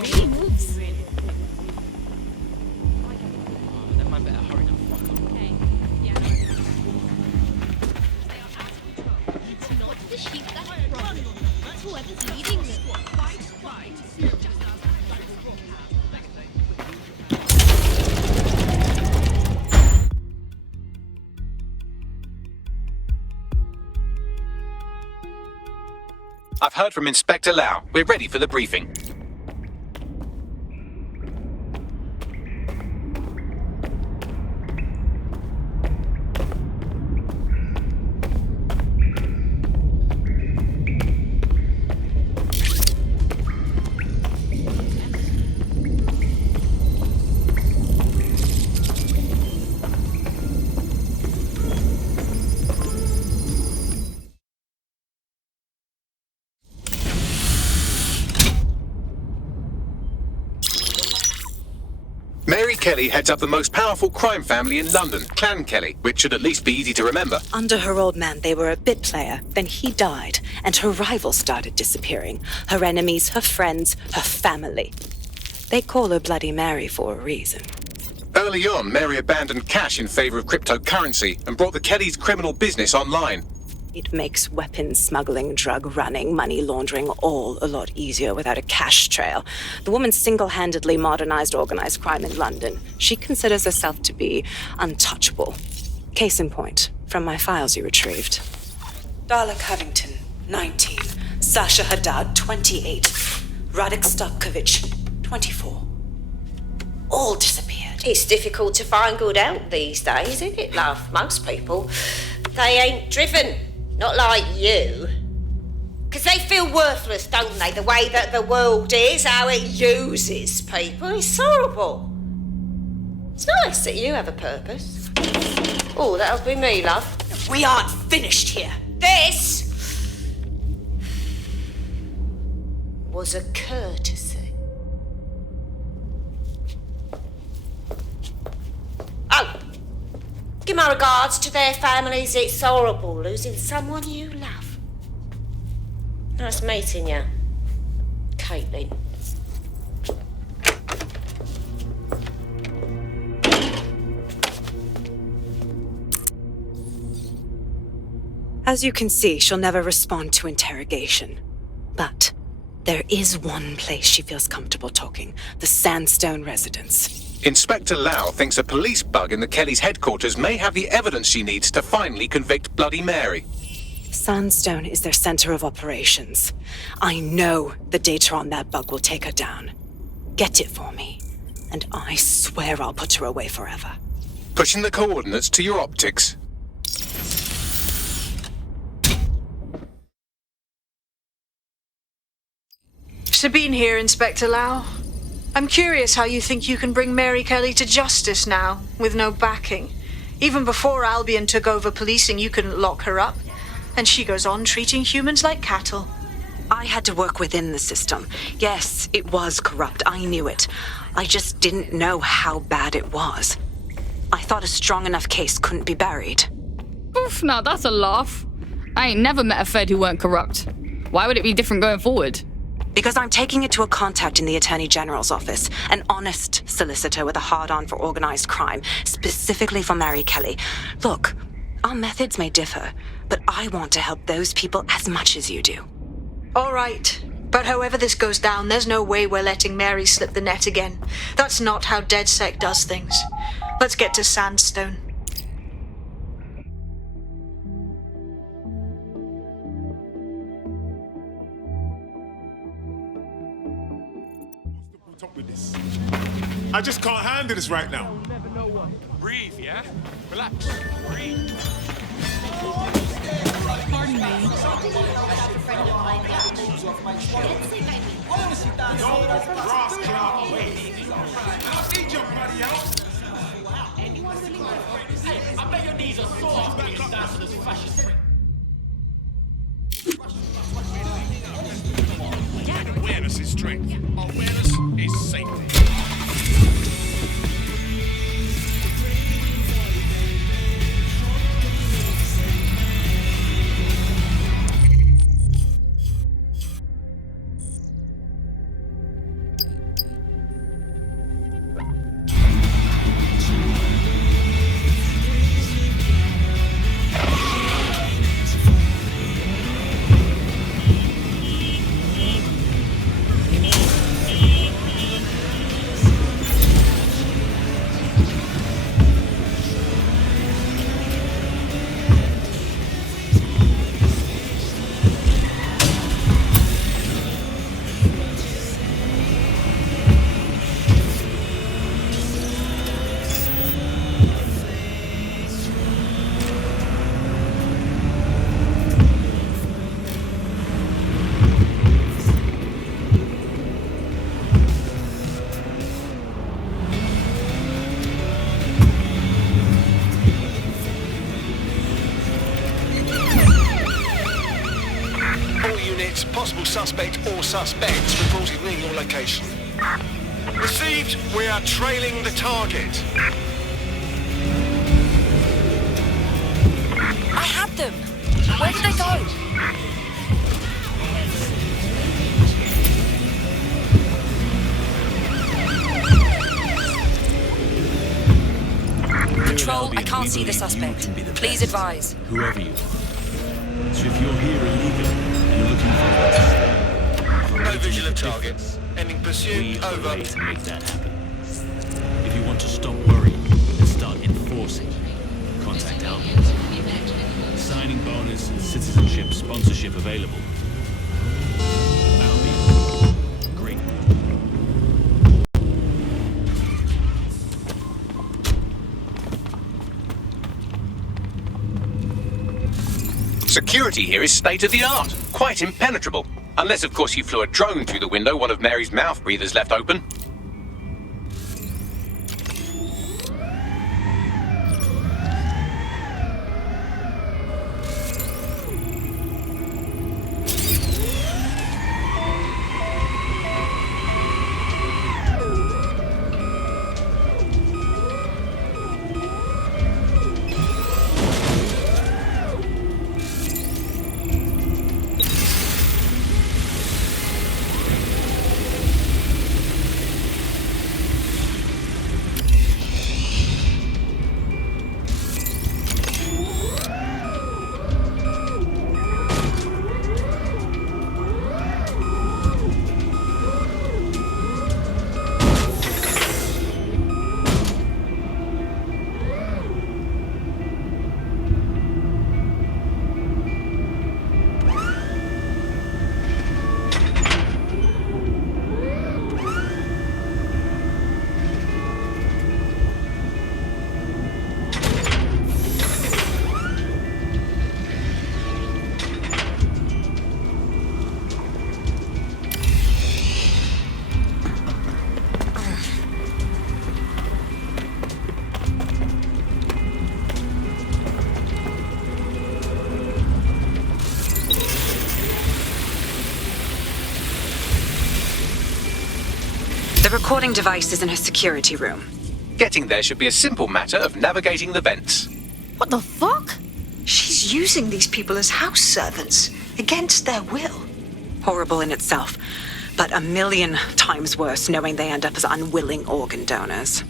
Really moves. That man better hurry the fuck up. Okay. Yeah. It's not the sheep that's run. It's whoever's leading them. I've heard from Inspector Lau. We're ready for the briefing. Mary Kelly heads up the most powerful crime family in London, Clan Kelly, which should at least be easy to remember. Under her old man, they were a bit player. Then he died, and her rivals started disappearing. Her enemies, her friends, her family. They call her Bloody Mary for a reason. Early on, Mary abandoned cash in favor of cryptocurrency and brought the Kellys' criminal business online. It makes weapons smuggling, drug running, money laundering all a lot easier without a cash trail. The woman single-handedly modernized organized crime in London. She considers herself to be untouchable. Case in point, from my files you retrieved. Darla Covington, 19. Sasha Haddad, 28. Radek Starkovich, 24. All disappeared. It's difficult to find good help these days, isn't it, love? Most people, they ain't driven. Not like you. Because they feel worthless, don't they? The way that the world is, how it uses people. It's horrible. It's nice that you have a purpose. Oh, that'll be me, love. We aren't finished here. This was a courtesy. Oh, give my regards to their families. It's horrible losing someone you love. Nice meeting you, Caitlin. As you can see, she'll never respond to interrogation. But there is one place she feels comfortable talking, the Sandstone residence. Inspector Lau thinks a police bug in the Kellys' headquarters may have the evidence she needs to finally convict Bloody Mary. Sandstone is their center of operations. I know the data on that bug will take her down. Get it for me, and I swear I'll put her away forever. Pushing the coordinates to your optics. Sabine here, Inspector Lau. I'm curious how you think you can bring Mary Kelly to justice now, with no backing. Even before Albion took over policing, you couldn't lock her up. And she goes on treating humans like cattle. I had to work within the system. Yes, it was corrupt. I knew it. I just didn't know how bad it was. I thought a strong enough case couldn't be buried. Oof, now that's a laugh. I ain't never met a Fed who weren't corrupt. Why would it be different going forward? Because I'm taking it to a contact in the Attorney General's office, an honest solicitor with a hard-on for organized crime, specifically for Mary Kelly. Look, our methods may differ, but I want to help those people as much as you do. All right. But however this goes down, there's no way we're letting Mary slip the net again. That's not how DedSec does things. Let's get to Sandstone. I just can't handle this right now. Breathe, yeah? Relax. Breathe. Pardon me. No grass cloud. I need your bloody help. I bet your knees are sore after being down to this fascist prick. Awareness is strength. Awareness is safety. units, possible suspect or suspects reported near your location. Received. We are trailing the target. I had them. Where did they go? Control, I can't see the suspect. Please advise. Whoever you are. So if you're here illegally and you're looking for No visual of target. Ending we pursuit. have a Over. way to make that happen. If you want to stop worrying and start enforcing, contact Albion. Signing bonus and citizenship sponsorship available. Albion. Great. Security here is state-of-the-art, quite impenetrable. Unless, of course, you flew a drone through the window one of Mary's mouth breathers left open. The recording device is in her security room. Getting there should be a simple matter of navigating the vents. What the fuck? She's using these people as house servants, against their will. Horrible in itself, but a million times worse knowing they end up as unwilling organ donors.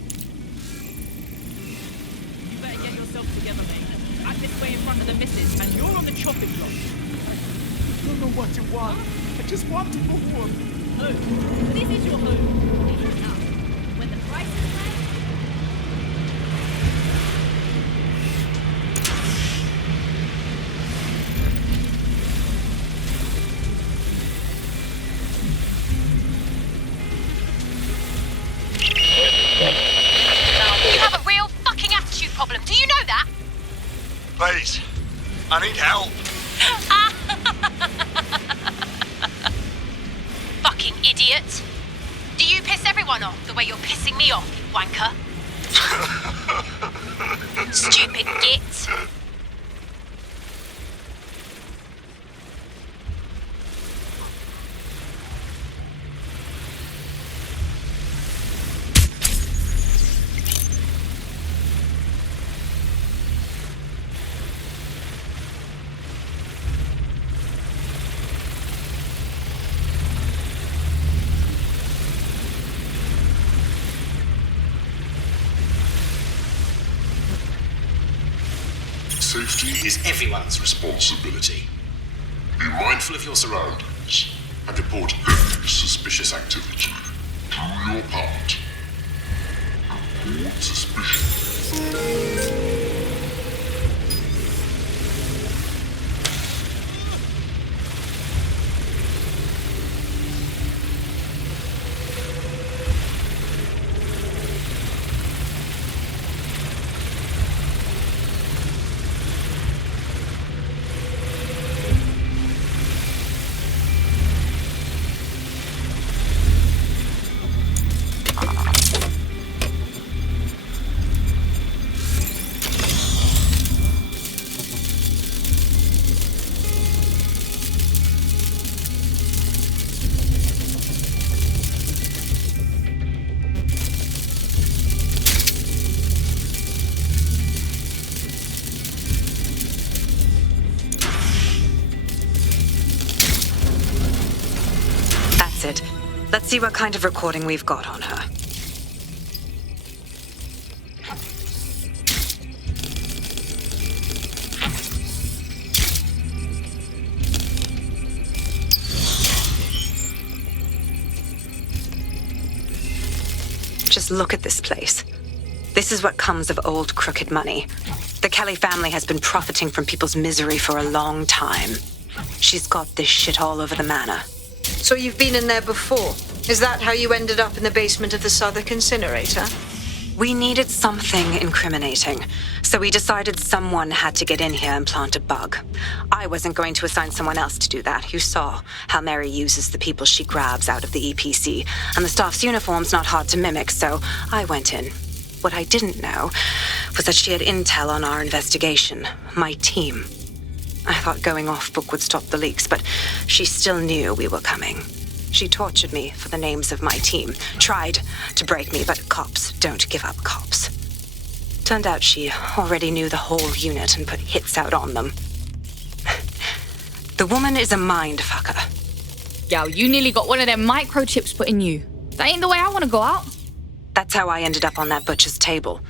You better get yourself together, mate. Act this way in front of the missus, and you're on the chopping block. I don't know what you want. I just want to go home. Home. This is your home. Now, when the price is right. You have a real fucking attitude problem. Do you know that? Please. I need help. Fucking idiot. Do you piss everyone off the way you're pissing me off, you wanker? Stupid git. Safety is everyone's responsibility. Be mindful of your surroundings and report every suspicious activity. Do your part. Report suspicion. That's it. Let's see what kind of recording we've got on her. Just look at this place. This is what comes of old crooked money. The Kelly family has been profiting from people's misery for a long time. She's got this shit all over the manor. So you've been in there before? Is that how you ended up in the basement of the Southwark incinerator? We needed something incriminating, so we decided someone had to get in here and plant a bug. I wasn't going to assign someone else to do that. You saw how Mary uses the people she grabs out of the EPC, and the staff's uniform's not hard to mimic, so I went in. What I didn't know was that she had intel on our investigation, my team. I thought going off book would stop the leaks, but she still knew we were coming. She tortured me for the names of my team, tried to break me, but cops don't give up cops. Turned out she already knew the whole unit and put hits out on them. The woman is a mind fucker. Yo, you nearly got one of them microchips put in you. That ain't the way I want to go out. That's how I ended up on that butcher's table.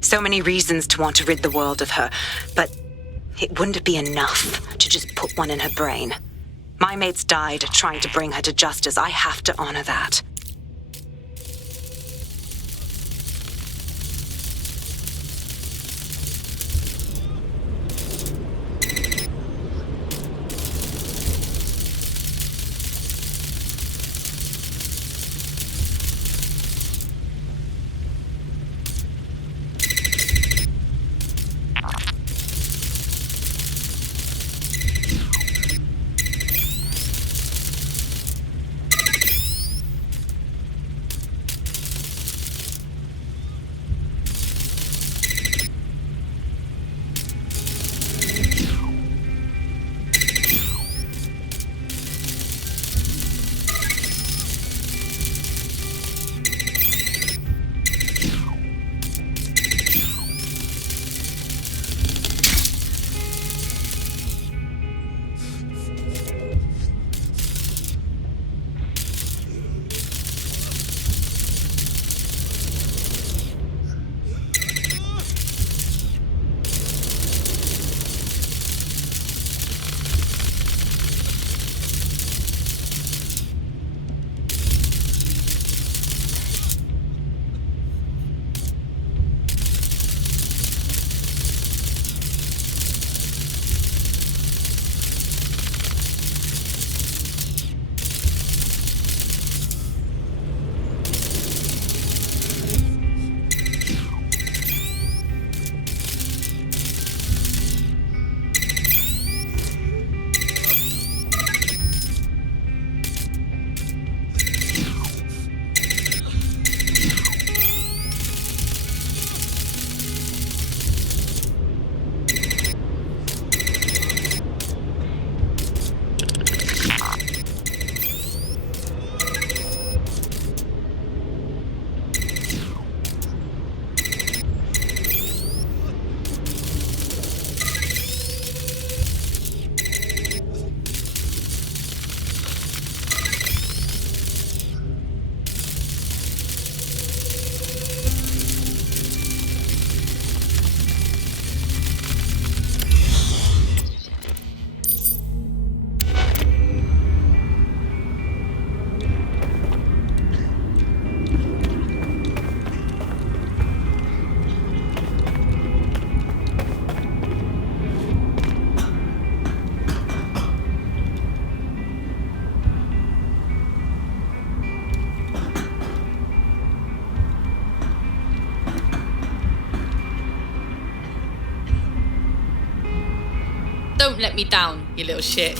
So many reasons to want to rid the world of her, but it wouldn't be enough to just put one in her brain. My mates died trying to bring her to justice. I have to honor that. Don't let me down, you little shit.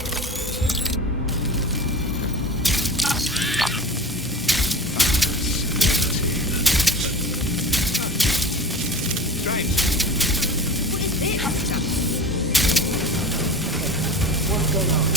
What's going on?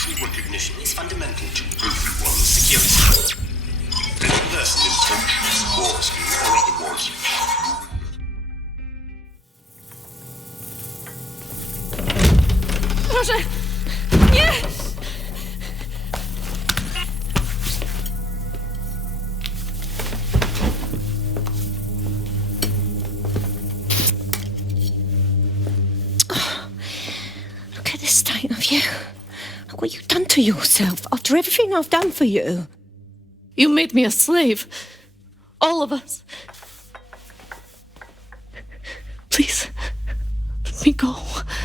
Facial recognition is fundamental to everyone's security. Any person intentionally masking or otherwise Proszę! Nie! Look at the state of you. Look what you've done to yourself after everything I've done for you. You made me a slave. All of us. Please, let me go.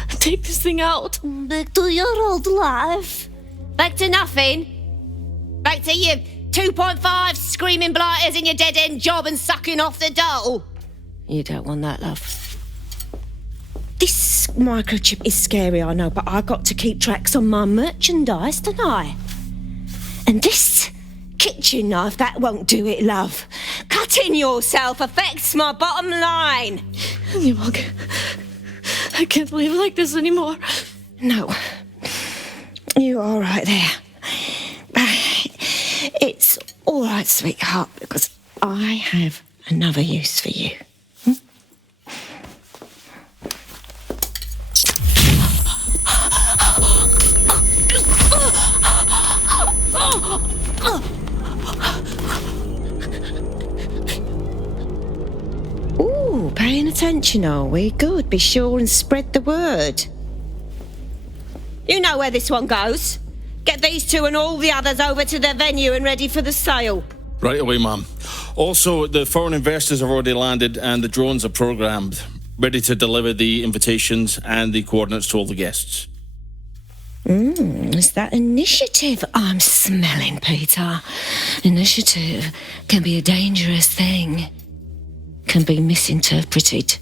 Take this thing out. Back to your old life. Back to nothing. Back to you 2.5 screaming blighters in your dead-end job and sucking off the dole. You don't want that, love. This microchip is scary, I know, but I got to keep tracks on my merchandise, don't I? And this kitchen knife, that won't do it, love. Cutting yourself affects my bottom line. Yamag, I can't live like this anymore. No. You're all right there. It's all right, sweetheart, because I have another use for you. Ooh, paying attention, are we? Good. Be sure and spread the word. You know where this one goes. Get these two and all the others over to their venue and ready for the sale. Right away, ma'am. Also, the foreign investors have already landed and the drones are programmed, ready to deliver the invitations and the coordinates to all the guests. Is that initiative I'm smelling, Peter? Initiative can be a dangerous thing. Can be misinterpreted.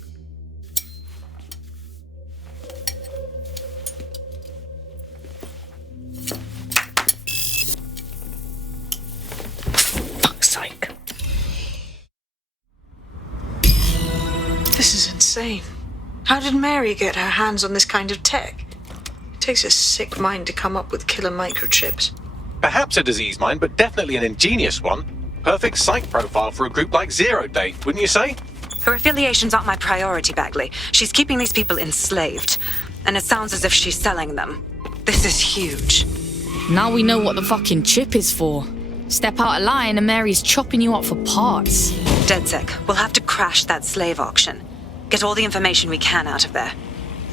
Fuck's sake. This is insane. How did Mary get her hands on this kind of tech? It takes a sick mind to come up with killer microchips. Perhaps a disease mind, but definitely an ingenious one. Perfect psych profile for a group like Zero Day, wouldn't you say? Her affiliations aren't my priority, Bagley. She's keeping these people enslaved. And it sounds as if she's selling them. This is huge. Now we know what the fucking chip is for. Step out of line and Mary's chopping you up for parts. DedSec, we'll have to crash that slave auction. Get all the information we can out of there.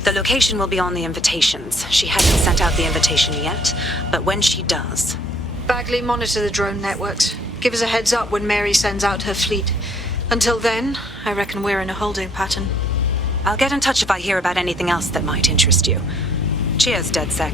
The location will be on the invitations. She hasn't sent out the invitation yet, but when she does... Bagley, monitor the drone networks. Give us a heads up when Mary sends out her fleet. Until then, I reckon we're in a holding pattern. I'll get in touch if I hear about anything else that might interest you. Cheers, DedSec.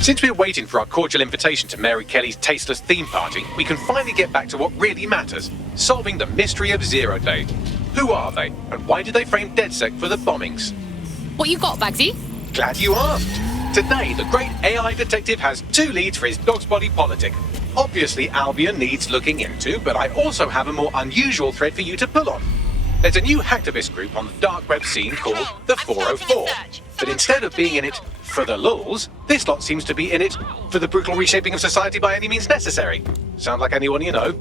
Since we're waiting for our cordial invitation to Mary Kelly's tasteless theme party, we can finally get back to what really matters, solving the mystery of Zero Day. Who are they, and why did they frame DedSec for the bombings? What you got, Bagsy? Glad you asked. Today, the great AI detective has 2 leads for his dog's body politic. Obviously, Albion needs looking into, but I also have a more unusual thread for you to pull on. There's a new hacktivist group on the dark web scene called the 404. But instead of being in it for the lulz, this lot seems to be in it for the brutal reshaping of society by any means necessary. Sound like anyone you know?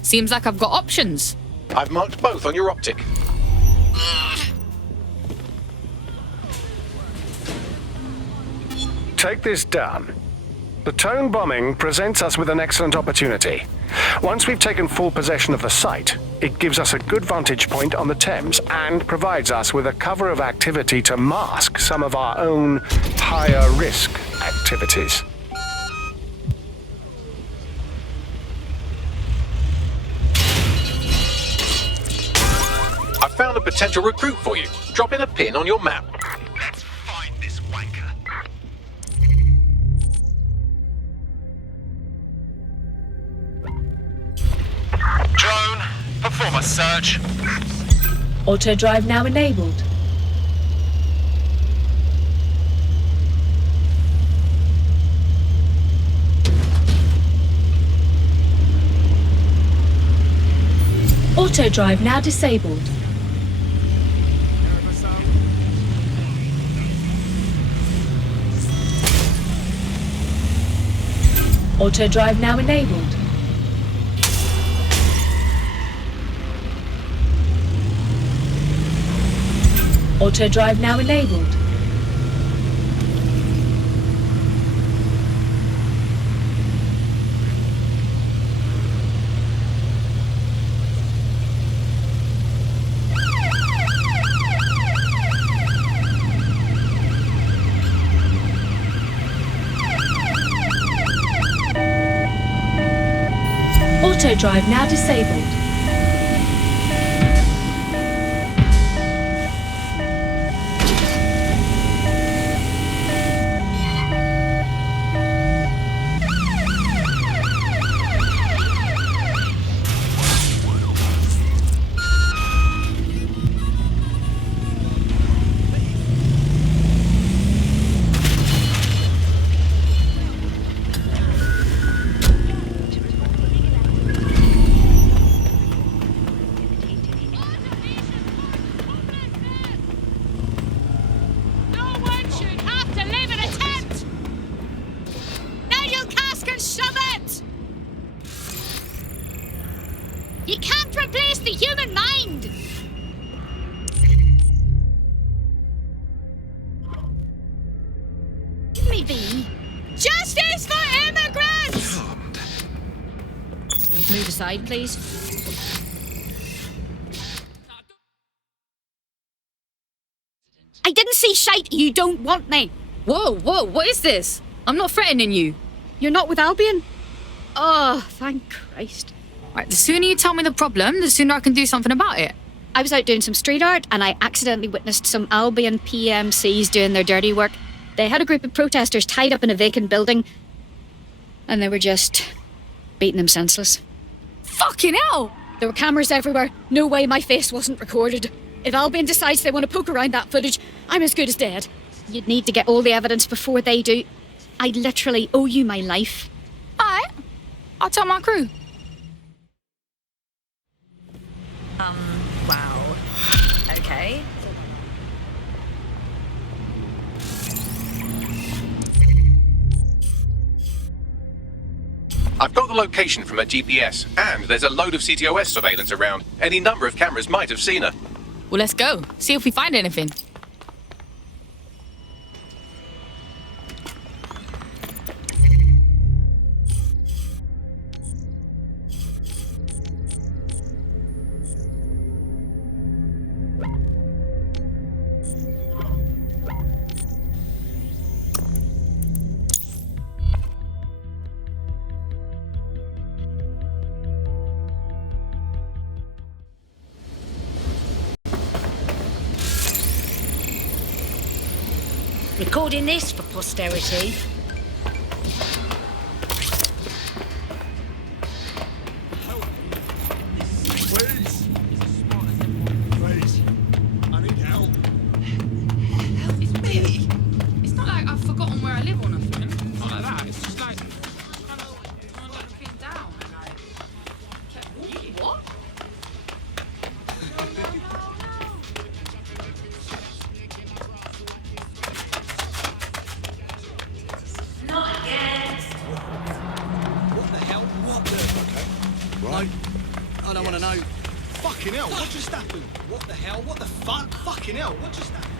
Seems like I've got options. I've marked both on your optic. Take this down. The Tone bombing presents us with an excellent opportunity. Once we've taken full possession of the site, it gives us a good vantage point on the Thames and provides us with a cover of activity to mask some of our own higher risk activities. I've found a potential recruit for you. Drop in a pin on your map. Let's find this wanker. Drone, perform a search. Auto drive now enabled. Auto drive now disabled. Auto drive now enabled. Auto drive now enabled. Auto drive now disabled. Justice for immigrants! Move aside, please. I didn't see shite. You don't want me. Whoa, what is this? I'm not threatening you. You're not with Albion? Oh, thank Christ. Right, the sooner you tell me the problem, the sooner I can do something about it. I was out doing some street art and I accidentally witnessed some Albion PMCs doing their dirty work. They had a group of protesters tied up in a vacant building and they were just beating them senseless. Fucking hell! There were cameras everywhere. No way my face wasn't recorded. If Albion decides they want to poke around that footage, I'm as good as dead. You'd need to get all the evidence before they do. I literally owe you my life. Alright. I'll tell my crew. Wow. Okay. I've got the location from her GPS, and there's a load of CTOS surveillance around. Any number of cameras might have seen her. Well, let's go. See if we find anything. Recording this for posterity. Please. Please. I need help. It's me. It's not like I've forgotten where no. Fucking hell, what just happened? What the hell? What the fuck? Fucking hell, what just happened?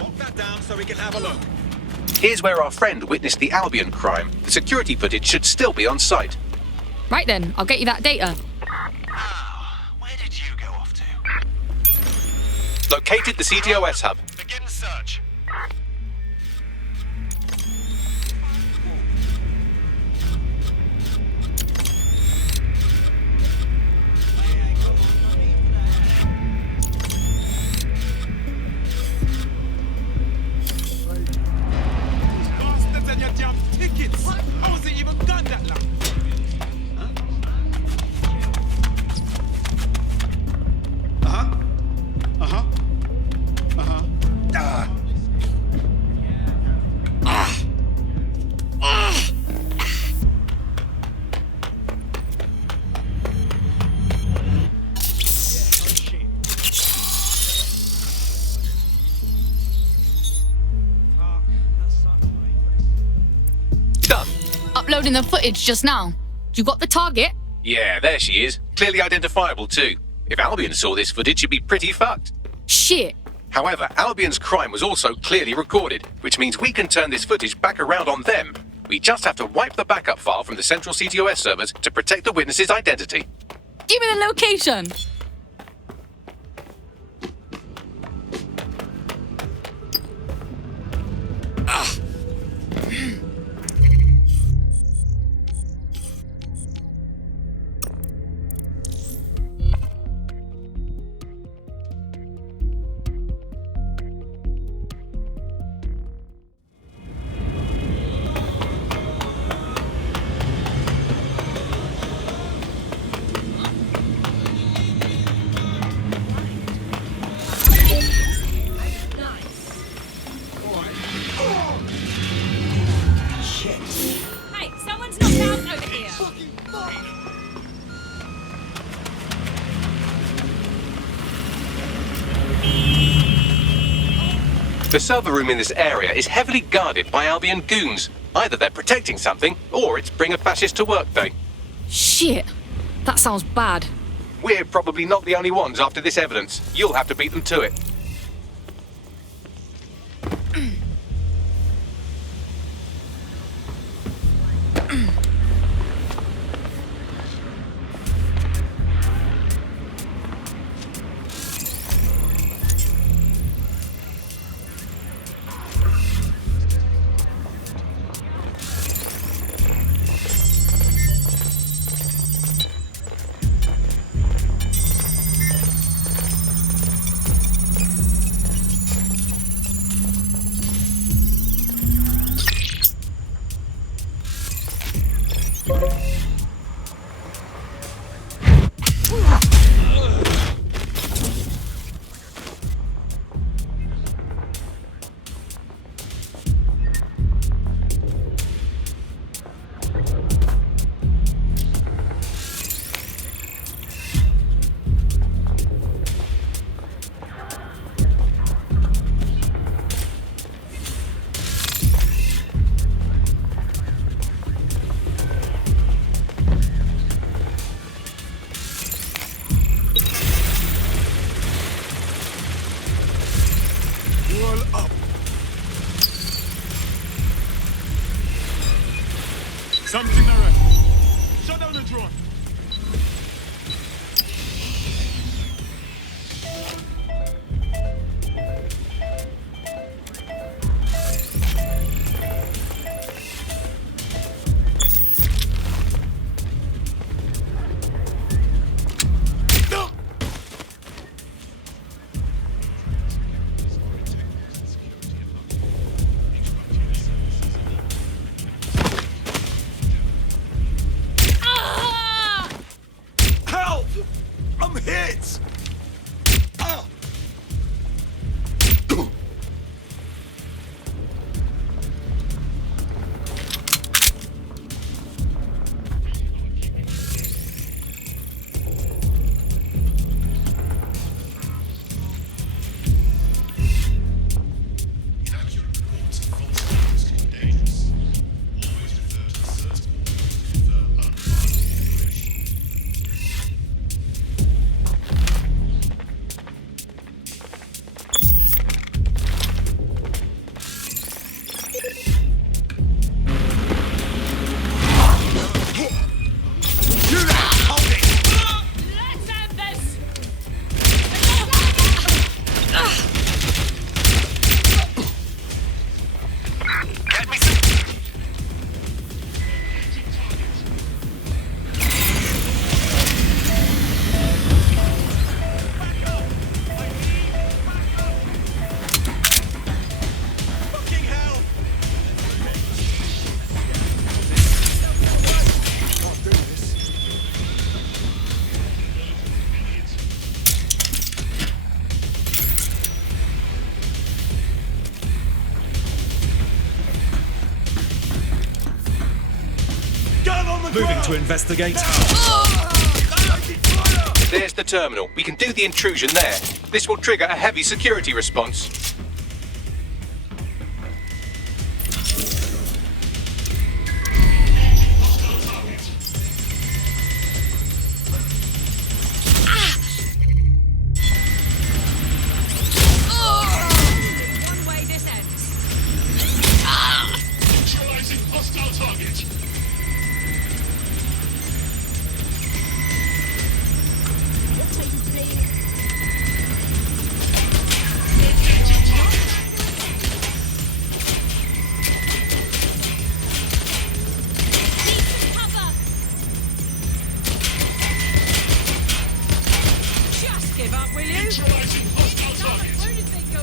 Lock that down so we can have a look. Here's where our friend witnessed the Albion crime. The security footage should still be on site. Right then, I'll get you that data. Where did you go off to? Located the CTOS hub. Begin search. Bastards and your damn tickets! How has it even gone that long? Done. Uploading the footage just now. You got the target? Yeah, there she is. Clearly identifiable too. If Albion saw this footage, you'd be pretty fucked. Shit. However, Albion's crime was also clearly recorded, which means we can turn this footage back around on them. We just have to wipe the backup file from the central CTOS servers to protect the witness's identity. Give me the location. Hey, someone's knocked out over here. The server room in this area is heavily guarded by Albion goons. Either they're protecting something, or it's Bring a Fascist to Work Day. Shit. That sounds bad. We're probably not the only ones after this evidence. You'll have to beat them to it. Something alright. Shut down the drone. Moving to investigate. There's the terminal. We can do the intrusion there. This will trigger a heavy security response. One way this ends. Neutralizing hostile target. Just give up, will you? Neutralizing hostile target. Where did they go?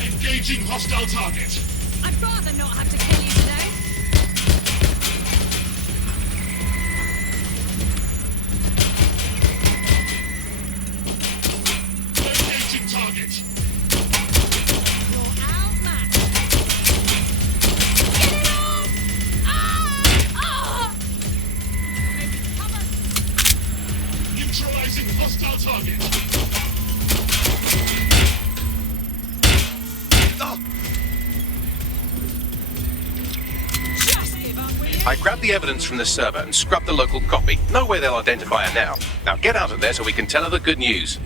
Engaging hostile target. I'd rather not have to kill you today. Engaging target. You're outmatched. Get it on! Ah! Maybe cover. Neutralizing hostile target. Just give up, will you? I grabbed the evidence from the server and scrubbed the local copy. No way they'll identify her now. Now get out of there so we can tell her the good news.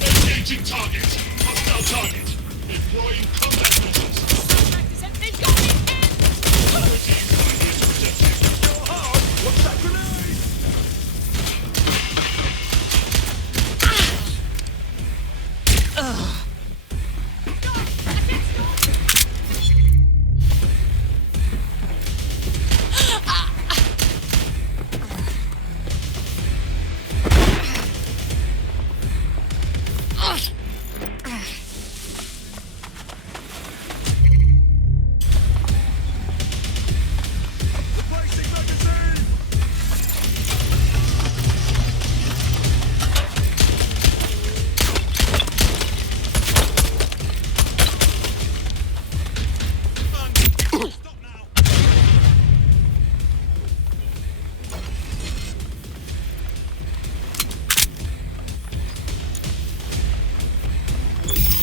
Engaging target. Hostile target. Employing combat measures. They've got me. What's that grenade?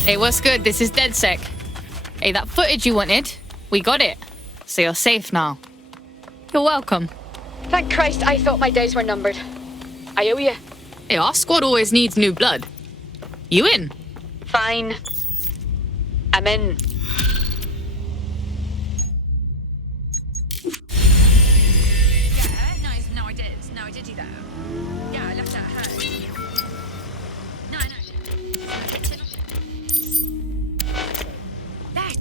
Hey, what's good? This is DedSec. Hey, that footage you wanted, we got it. So you're safe now. You're welcome. Thank Christ, I thought my days were numbered. I owe you. Hey, our squad always needs new blood. You in? Fine. I'm in. Yeah, no, I did. No, I did do that. Yeah, I left it at home. No. There.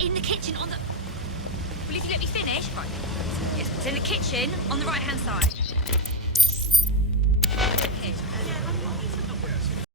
In the kitchen on the... Well, if you let me finish... Right. Yes, it's in the kitchen on the right-hand side.